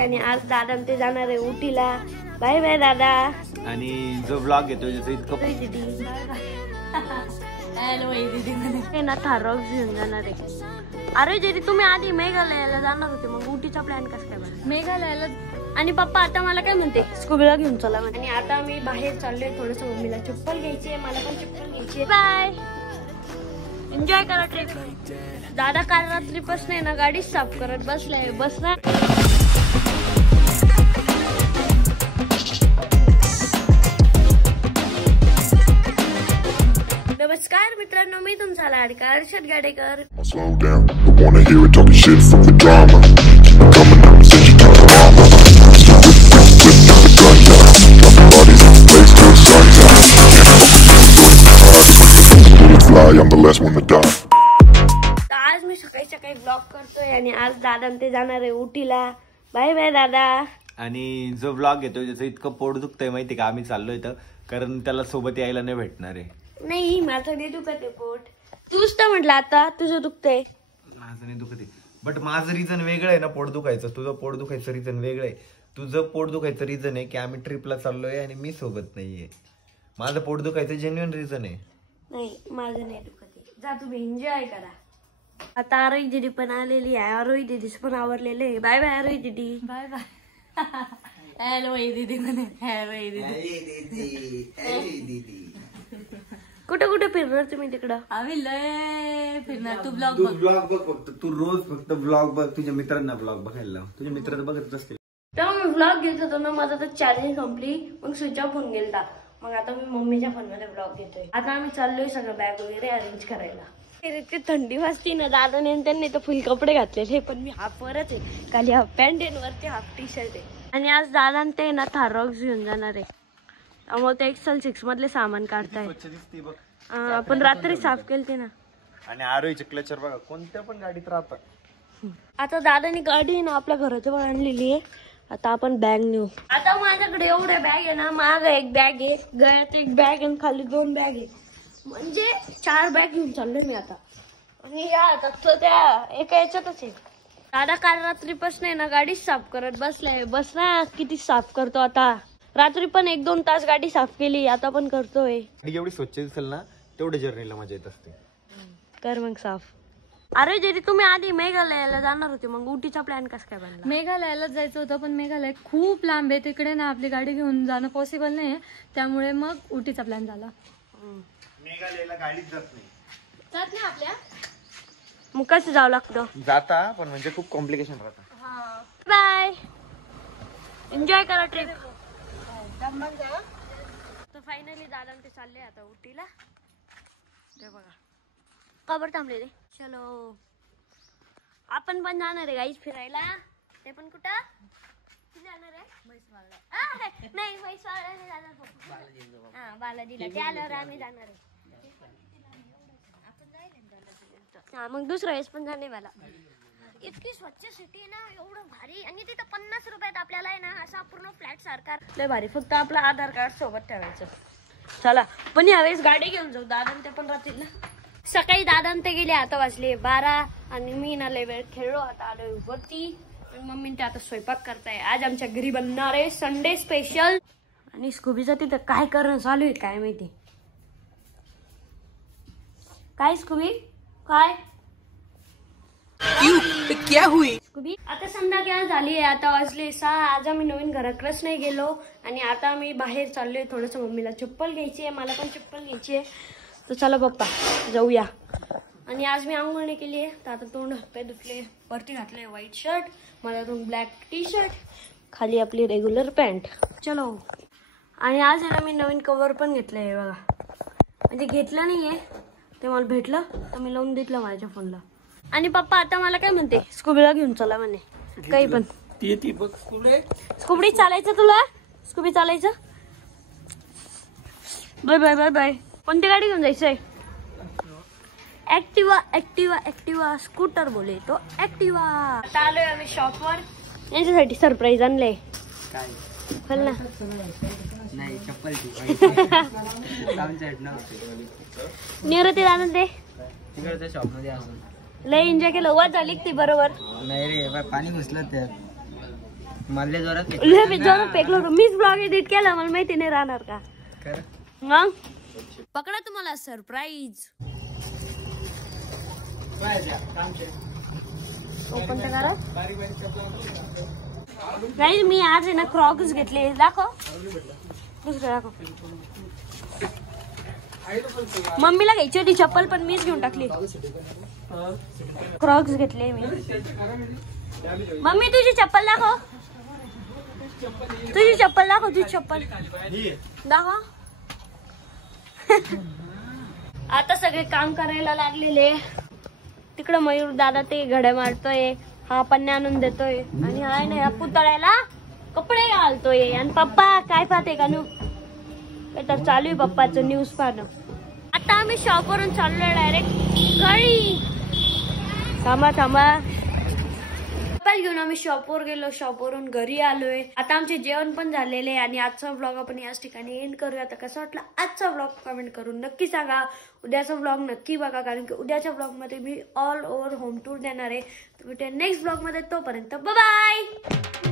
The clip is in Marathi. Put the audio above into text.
आणि आज दादा ते जाणार आहे उटीला. बाय बाय दादा. आणि जो ब्लॉग येतो त्याचं इतकं दीदी हॅलो दीदी ना थारॉक घेऊन जाणार आहे. अरे दीदी तुम्ही आधी मेघालयाला जाणार होते, मग उटीचा प्लॅन कसं काय बरं? मेघालयाला. आणि पप्पा आता मला काय म्हणते स्कूबीला घेऊन चला. आणि आता मी बाहेर चाललोय, थोडस मम्मीला चप्पल घ्यायची आहे, मला पण चप्पल घ्यायची. बाय, एन्जॉय करा ट्रिप. दादा काल रात्रीपासून ना गाडी साफ करत बसलाय. बसणार नमस्कार मित्रांनो, मी तुमचा लाडका हर्षद गाडेकर. आज मी सकाळी सकाळी ब्लॉग करतोय आणि आज दादा ते जाणार आहे उटीला. बाय बाय दादा. आणि जो ब्लॉग येतो त्याचं इतकं पोट दुखतंय माहिती का, आम्ही चाललोय तर कारण त्याला सोबत यायला नाही भेटणार आहे. नाही माझं नाही दुखत आहे पोट. तूच तर म्हटलं आता तुझं दुखतंय. माझं नाही दुखत आहे, बट माझं रिझन वेगळं आहे ना पोट दुखायचं. तुझं पोट दुखायचं रिझन वेगळं आहे. तुझं पोट दुखायचं रिझन आहे की आम्ही ट्रिपला चाललोय आणि मी सोबत नाहीये. माझं पोट दुखायचं जेन्युइन रिझन आहे. नाही माझं नाही दुखत आहे. जा तुम्ही एन्जॉय करा. आता आरोही दीदी पण आलेली आहे. आरोही दीदीच पण आवरलेले आहे. बाय बाय आरोही दीदी. Bye bye. हॅलो दीदी म्हणे. हॅलो दीदी. कुठे कुठे फिरणार तुम्ही तिकडं? आम्ही लय फिरणार. तू ब्लॉग बघ फक्त. तू रोज फक्त ब्लॉग बघ. तुझ्या मित्रांना ब्लॉग बघायला लाव. तुझ्या मित्र तर बघत असतील. तेव्हा मी ब्लॉग घेत होतो ना, माझा तर चार्जिंग संपली, मग स्विच ऑफ होऊन गेलता. मग आता मी मम्मीच्या फोन मध्ये ब्लॉग घेतोय. आता आम्ही चाललोय सगळं बॅग वगैरे अरेंज करायला. इतकी थंडी वाजती ना. दादाने त्यांनी तर फुल कपडे घातलेले, पण मी हाफवरच आहे. खाली हाफ पॅन्ट आहे, वरती हाफ टी शर्ट आहे. आणि आज दादा ते ना थारॉक्स घेऊन जाणार आहे. त्यामुळे ते XL6 मधले सामान काढताय. आपण रात्री साफ केलते ना. आणि आरोहीचे क्लचर बघा कोणत्या पण गाडीत राहतात. आता दादानी गाडी ना आपल्या घराच्या वर आणलेली आहे. आता आपण बॅग नेऊ. आता माझ्याकडे एवढे बॅग आहे ना. माग एक बॅग आहे, गळ्यात एक बॅग आणि खाली 2 बॅग आहे. म्हणजे 4 बॅग घेऊन चाललोय मी आता. आणि या आता त्या एका याच्यातच आहे. दादा काल रात्रीपासून ना गाडी साफ करत बसलाय. बसना किती साफ करतो आता. रात्री पण 1-2 तास गाडी साफ केली, आता पण करतोय. एवढी स्वच्छ दिसेल ना तेवढे जर्नीला मजा येत असते. कर मग साफ. अरे दीदी तुम्ही आधी मेघालयाला जाणार होते, मग उटीचा प्लॅन कसं काय बनला? मेघालयालाच जायचं होतं, पण मेघालय खूप लांब आहे. तिकडे ना आपली गाडी घेऊन जाणं पॉसिबल नाही, त्यामुळे मग उटीचा प्लॅन झाला. मेघालयाला गाडीच जात नाही आपल्या. मग कसं जावं लागतं? जाता पण म्हणजे खूप कॉम्प्लिकेशन राहतात. बाय, एन्जॉय करा ट्रिप. तर फायनली दादा ते चालले आता उटीला. ते बघा कबर थांबले रे. चलो आपण पण जाणार आहे गाईज फिरायला. ते पण कुठं जाणार आहे? नाही म्हैसवाडा नाही जाणार. हा बालाजीला. ते आल्यावर आम्ही जाणार आहे. हा मग दुसऱ्या वेळेस पण जाणे. मला इतकी स्वच्छ सिटी ना, एवढं भारी. आणि तिथं 50 रुपयात आपल्याला आहे ना असा पूर्ण फ्लॅट सारखा लय भारी. फक्त आपलं आधार कार्ड सोबत ठेवायचं. चला पण यावेळेस गाडी घेऊन जाऊ. दादा ते पण राहतील ना. सकाळी दादा ते गेले, आता वाजले 12 आणि मी ना लय वेळ खेळलो. आता आलोय वरती आणि मम्मी ते आता स्वयंपाक करताय. आज आमच्या घरी बनणार आहे संडे स्पेशल. आणि स्कूबीचं तिथं काय करणं चालू आहे काय माहिती. काय स्कूबी काय क्या हुई? स्कूबी आता संध्याकाळ झाली आहे. आता वाजले 6. आज आम्ही नवीन घराकडेच नाही गेलो आणि आता आम्ही बाहेर चाललोय. थोडस मम्मीला चप्पल घ्यायची आहे, मला पण चप्पल घ्यायची आहे. तर चला पप्पा जाऊया. आणि आज मी आंघोळ नाही केली आहे, तर आता तोंड हातपाय धुतले. वरती घातले व्हाईट शर्ट, मला ब्लॅक टी शर्ट, खाली आपली रेग्युलर पॅन्ट. चलो. आणि आज आहे ना मी नवीन कवर पण घेतलंय आहे बघा. म्हणजे घेतलं नाहीये, ते मला भेटलं तर मी लावून दिलं माझ्या फोनला. आणि पप्पा आता मला काय म्हणते स्कूबीला घेऊन चला म्हणे. काही पण स्कूबी चालायचं तुला. स्कूबी चालायचं. Bye bye bye bye. कोणती गाडी घेऊन जायचंय? ऍक्टिवा स्कूटर बोले तो ऍक्टिवा. आता आलोय आम्ही शॉपवर. यांच्यासाठी सरप्राईज आणलंय. चल ना. नाही चप्पल निवृत्ती जाणार ते तिकडच्या शॉप मध्ये असून लय एन्जॉय केलं. वाज झाली ती बरोबर. नाही रे पाणी घुसलं त्यात. मारले जोरात जोरात फेकलो होतो मीच ब्लॉग एडिट केला मला माहिती नाही राहणार का मग पकडा तुम्हाला सरप्राईज ओपन तर करा नाही मी आज आहे ना क्रॉक्स घेतले दाखव दुसरं दाखव मम्मीला घ्यायची होती चप्पल पण मीच घेऊन टाकली क्रॉक्स घेतले मी मम्मी तुझी चप्पल दाखव तुझी चप्पल दाखव आता सगळे काम करायला लागलेले तिकडे मयूर दादा ते घड्या मारतोय हा पन्ने आणून देतोय आणि हा ना पुतळ्याला कपडे घालतोय आणि पप्पा काय पाहते का नू काय तर चालू आहे पप्पाचं न्यूज पाहणं आता आम्ही शॉपवरून चाललोय डायरेक्ट घरी थांबा चप्पल घेऊन आम्ही शॉपवर गेलो शॉपवरून घरी आलोय आता आमचे जेवण पण झालेले आणि आजचा व्लॉग आपण याच ठिकाणी एंड करूया आता कसं वाटलं आजचा व्लॉग कमेंट करून नक्की सांगा उद्याचा व्लॉग नक्की बघा कारण की उद्याच्या व्लॉग मध्ये मी ऑल ओव्हर होम टूर देणार आहे तर नेक्स्ट व्लॉग मध्ये तोपर्यंत बाय